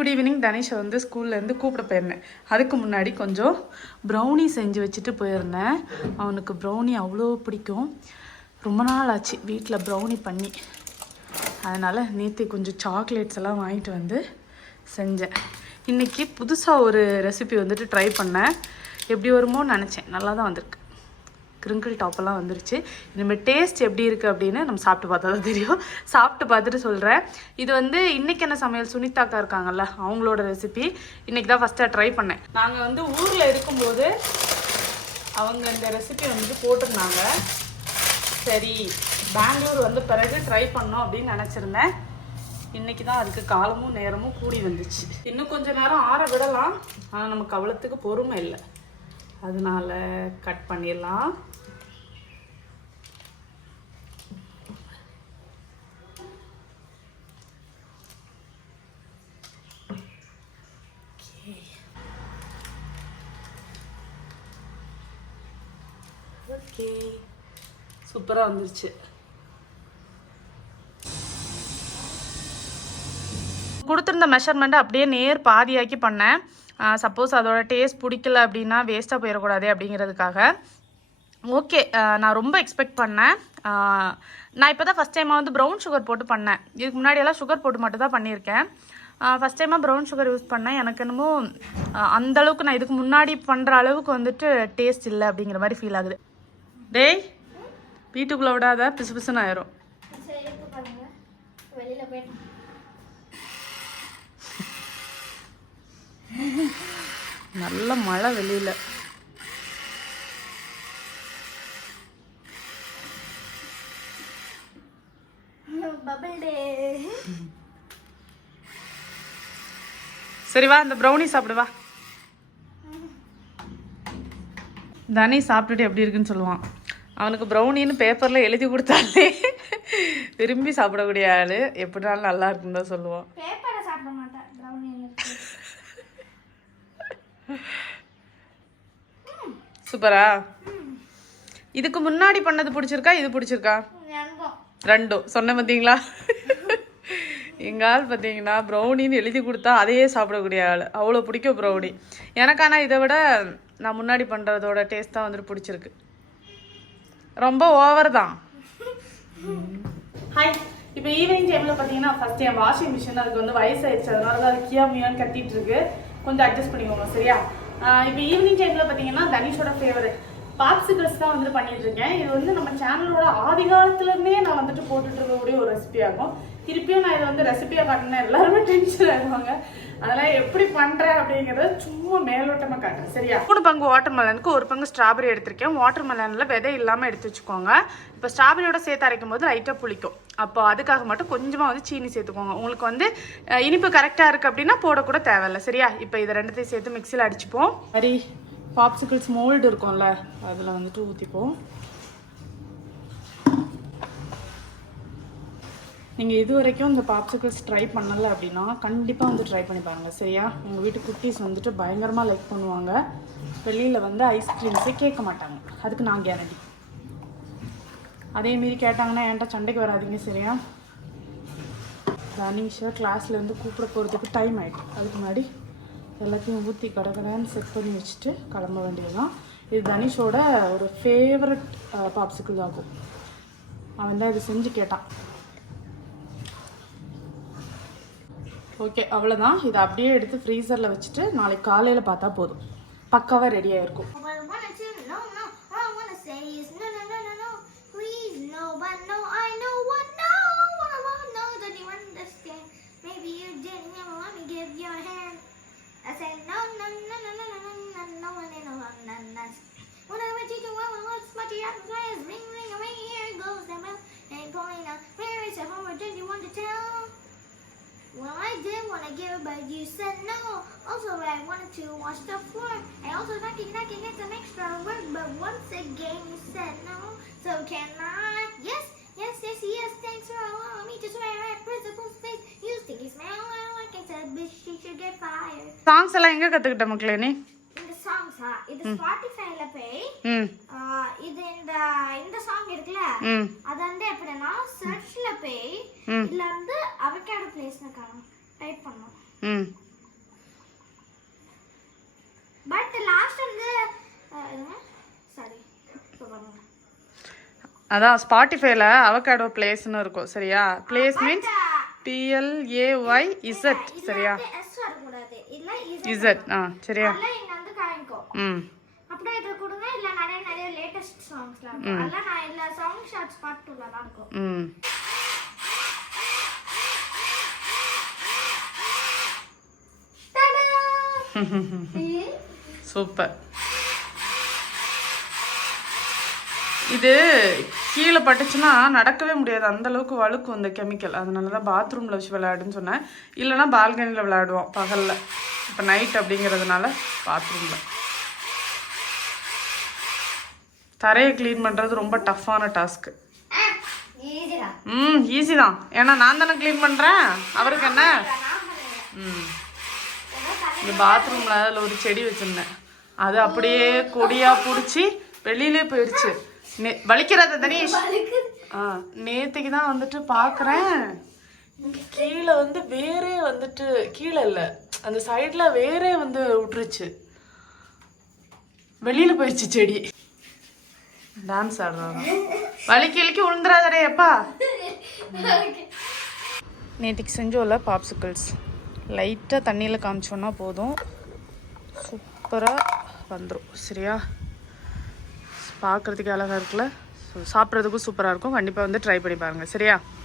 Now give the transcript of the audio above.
Good evening தனிஷை வந்து ஸ்கூல்லேருந்து கூப்பிட போயிருந்தேன். அதுக்கு முன்னாடி கொஞ்சம் ப்ரௌனி செஞ்சு வச்சுட்டு போயிருந்தேன். அவனுக்கு ப்ரௌனி அவ்வளோ பிடிக்கும். ரொம்ப நாள் ஆச்சு வீட்டில் ப்ரௌனி பண்ணி. அதனால் நேற்று கொஞ்சம் சாக்லேட்ஸ் எல்லாம் வாங்கிட்டு வந்து செஞ்சேன். இன்றைக்கி புதுசாக ஒரு ரெசிபி வந்துட்டு ட்ரை பண்ணேன். எப்படி வருமோ நினச்சேன். நல்லா தான் வந்திருக்கு. கிரிங்கிள் டாப்பெல்லாம் வந்துருச்சு. இனிமேல் டேஸ்ட் எப்படி இருக்குது அப்படின்னு நம்ம சாப்பிட்டு பார்த்தா தான் தெரியும். சாப்பிட்டு பார்த்துட்டு சொல்கிறேன் இது வந்து இன்றைக்கி என்ன சமையல்? சுனிதாக்கா இருக்காங்கல்ல அவங்களோட ரெசிபி இன்றைக்கி தான் ஃபஸ்ட்டாக ட்ரை பண்ணேன். நாங்கள் வந்து ஊரில் இருக்கும்போது அவங்க இந்த ரெசிபி வந்து போட்டிருந்தாங்க. சரி பெங்களூர் வந்த பிறகு ட்ரை பண்ணோம் அப்படின்னு நினச்சிருந்தேன். இன்னைக்கு தான் அதுக்கு காலமும் நேரமும் கூடி வந்துச்சு. இன்னும் கொஞ்ச நேரம் ஆற விடலாம். ஆனால் நமக்கு அவ்வளோத்துக்கு பொறுமை இல்லை. அதனால கட் பண்ணிடலாம். ஓகே சூப்பராக வந்துருச்சு. அந்த மெஷர்மெண்ட்டை அப்படியே நேர் பாதியாக்கி பண்ணேன். சப்போஸ் அதோட டேஸ்ட் பிடிக்கல அப்படின்னா வேஸ்ட்டாக போயிடக்கூடாது அப்படிங்கிறதுக்காக. ஓகே நான் ரொம்ப எக்ஸ்பெக்ட் பண்ணேன். நான் இப்போ தான் ஃபஸ்ட் டைமாக வந்து ப்ரௌன் சுகர் போட்டு பண்ணேன். இதுக்கு முன்னாடியெல்லாம் சுகர் போட்டு மட்டும் தான் பண்ணியிருக்கேன். ஃபஸ்ட் டைமாக ப்ரௌன் சுகர் யூஸ் பண்ணேன். எனக்கு என்னமோ அந்தளவுக்கு அந்த அளவுக்கு நான் இதுக்கு முன்னாடி பண்ணுற அளவுக்கு வந்துட்டு டேஸ்ட் இல்லை அப்படிங்கிற மாதிரி ஃபீல் ஆகுது. டேய் வீட்டுக்குள்ளே விடாத பிசு பிசுன்னு ஆயிரும் சரி இப்போ பாருங்க வெளியில போயிட்டு நல்ல மழை வெளியில். சரி வா இந்த ப்ரௌனி சாப்பிடு வா. தனி சாப்பிட்டுட்டு எப்படி இருக்குன்னு சொல்லுவான். அவனுக்கு ப்ரௌனின்னு பேப்பரில் எழுதி கொடுத்தாலே விரும்பி சாப்பிடக்கூடிய ஆள். எப்படினாலும் நல்லா இருக்குன்னு தான் சொல்லுவான் பேப்பரை சாப்பிட மாட்டேன் ப்ரௌனி சூப்பரா? இதுக்கு முன்னாடி பண்ணது பிடிச்சிருக்கா? இது பிடிச்சிருக்கா? ரெண்டும் சொன்ன பார்த்தீங்களா எங்கால் பார்த்தீங்கன்னா ப்ரௌனின்னு எழுதி கொடுத்தா அதையே சாப்பிடக்கூடிய ஆள். அவ்வளோ பிடிக்கும் ப்ரௌனி எனக்கு ஆனால் இதை விட நான் முன்னாடி பண்ணுறதோட டேஸ்ட் தான் வந்துட்டு பிடிச்சிருக்கு. ரொம்ப ஓவர் தான். ஹாய் இப்போ ஈவினிங் டைமில் பார்த்தீங்கன்னா ஃபஸ்ட் என் வாஷிங் மிஷின் அதுக்கு வந்து வயசாகிடுச்சு அதனால தான் அது கியா மியான்னு கட்டிகிட்டு இருக்கு. கொஞ்சம் அட்ஜஸ்ட் பண்ணிக்கோங்க சரியா? இப்போ ஈவினிங் டைமில் பார்த்தீங்கன்னா தனிஷோட ஃபேவரட் பாப்சிகல்ஸ் தான் வந்துட்டு பண்ணிட்டு இருக்கேன் இது வந்து நம்ம சேனலோட ஆதி காலத்துலேருந்தே நான் வந்துட்டு போட்டுட்டு இருக்கக்கூடிய ஒரு ரெசிபி ஆகும். திருப்பியும் நான் இதை வந்து ரெசிபியாக காட்டினேன் எல்லாருமே டென்ஷன் ஆகுவாங்க அதெல்லாம் எப்படி பண்ணுறேன் அப்படிங்கிறத சும்மா மேலோட்டமாக காட்டுறேன். சரியா? மூணு பங்கு வாட்டர் மெலனுக்கு ஒரு பங்கு ஸ்ட்ராபெரி எடுத்திருக்கேன். வாட்டர் மெலனில் விதை இல்லாமல் எடுத்து வச்சுக்கோங்க. இப்போ ஸ்ட்ராபெரியோட சேர்த்து அரைக்கும் போது லைட்டாக புளிக்கும். அப்போ அதுக்காக மட்டும் கொஞ்சமாக வந்து சீனி சேர்த்துக்கோங்க. உங்களுக்கு வந்து இனிப்பு கரெக்டாக இருக்குது அப்படின்னா போடக்கூட தேவையில்ல. சரியா? இப்போ இதை ரெண்டுத்தையும் சேர்த்து மிக்சியில் அடிச்சுப்போம். சரி. பாப்சிக்கிள்ஸ் மோல்டு இருக்கும்ல அதில் வந்துட்டு ஊற்றிப்போம் நீங்கள் இது வரைக்கும் இந்த பாப்சிக்கிள்ஸ் ட்ரை பண்ணலை அப்படின்னா கண்டிப்பாக வந்து ட்ரை பண்ணி பாருங்கள் சரியா? உங்கள் வீட்டு குட்டீஸ் வந்துட்டு பயங்கரமாக லைக் பண்ணுவாங்க. வெளியில் வந்து ஐஸ்கிரீம்ஸே கேட்க மாட்டாங்க அதுக்கு நான் கேரண்டி அதேமாரி கேட்டாங்கன்னா என்கிட்ட சண்டைக்கு வராதீங்க சரியா? தனீஷை கிளாஸ்லேருந்து கூப்பிட போகிறதுக்கு டைம் ஆகிட்டு அதுக்கு முன்னாடி எல்லாத்தையும் ஊற்றி கடகடன்னு செட் பண்ணி வச்சுட்டு கிளம்ப வேண்டியதுதான். இது தனிஷோட ஒரு ஃபேவரட் பாப்சிக்கிள் ஆகும். அவன் தான் இது செஞ்சு கேட்டான். ஓகே அவ்வளோதான் இதை அப்படியே எடுத்து ஃப்ரீசரில் வச்சுட்டு நாளைக்கு காலையில் பார்த்தா போதும். பக்காவாக ரெடியாக இருக்கும் Did you want to tell? Well, I did want to give, but you said no. Also, I wanted to wash the floor. I also knocking, knocking at some extra work, but once again you said no. So can I? Yes, yes, yes, yes. Thanks for allowing me to swear at principal's face. You stinky smell like I said, bitch, she should get fired. Songs எல்லாம் எங்கே கற்றுக்கிட்ட மக்களே நீ இந்த சாங்ஸா இது ஸ்பாட்டிஃபைல போய் ம் ஆ, இது இந்த இந்த சாங் இருக்குல்ல? அது வந்து எப்படின்னா சர்ச்ல போய் இதுல வந்து அவகேடோ பிளேஸ்னு காணும் டைப் பண்ணோம் பட் லாஸ்ட் வந்து சாரி அதான் ஸ்பாட்டிஃபைல அவகேடோ பிளேஸ்னு இருக்கும் சரியா? Place means P L A Y Z சரியா? இசட் ஆ சரியா? ம். அப்படியே இதை கொடுங்க இல்லை நிறைய லேட்டஸ்ட் சாங்ஸ்லாம் இருக்கும். அதெல்லாம் நான் இல்ல சாங் ஷார்ட்ஸ் பார்ட் டூல தான் இருக்கும். ம்! சூப்பர். இது கீழே பட்டுச்சுன்னா நடக்கவே முடியாது. அந்த அளவுக்கு வழுக்கும் இந்த கெமிக்கல் அதனால தான் பாத்ரூமில் வச்சு விளையாடுன்னு சொன்னேன். இல்லைன்னா பால்கனியில் விளையாடுவோம் பகலில். இப்போ நைட் அப்படிங்கிறதுனால பாத்ரூமில் தரையை க்ளீன் பண்ணுறது ரொம்ப டஃப்பான டாஸ்க்கு. ம் ஈஸி தான். ஏன்னா நான் தானே க்ளீன் பண்ணுறேன் அவருக்கு என்ன. ம். இந்த பாத்ரூமில் அதில் ஒரு செடி வச்சுருந்தேன். அது அப்படியே கொடியாக பிடிச்சி வெளியிலே போயிடுச்சு நே வலிக்கிறாத தனீஷ். ஆ நேற்றுக்கு தான் வந்துட்டு பார்க்குறேன் கீழே வந்து வேரே வந்துட்டு கீழே இல்லை. அந்த சைடில் வேரே வந்து விட்டுருச்சு வெளியில் போயிடுச்சு செடி. டான்ஸ் ஆடுறாங்க வலிக்கு வலிக்கு விழுந்துடாதடே எப்பா. நேற்றுக்கு செஞ்சோம்ல பாப்சிக்கிள்ஸ் லைட்டாக தண்ணியில் காமிச்சோன்னா போதும். சூப்பராக வந்துடும் சரியா? பார்க்குறதுக்கு அழகாக இருக்குல்ல. ஸோ சாப்பிட்றதுக்கும் சூப்பராக இருக்கும். கண்டிப்பாக வந்து ட்ரை பண்ணி பாருங்கள் சரியா?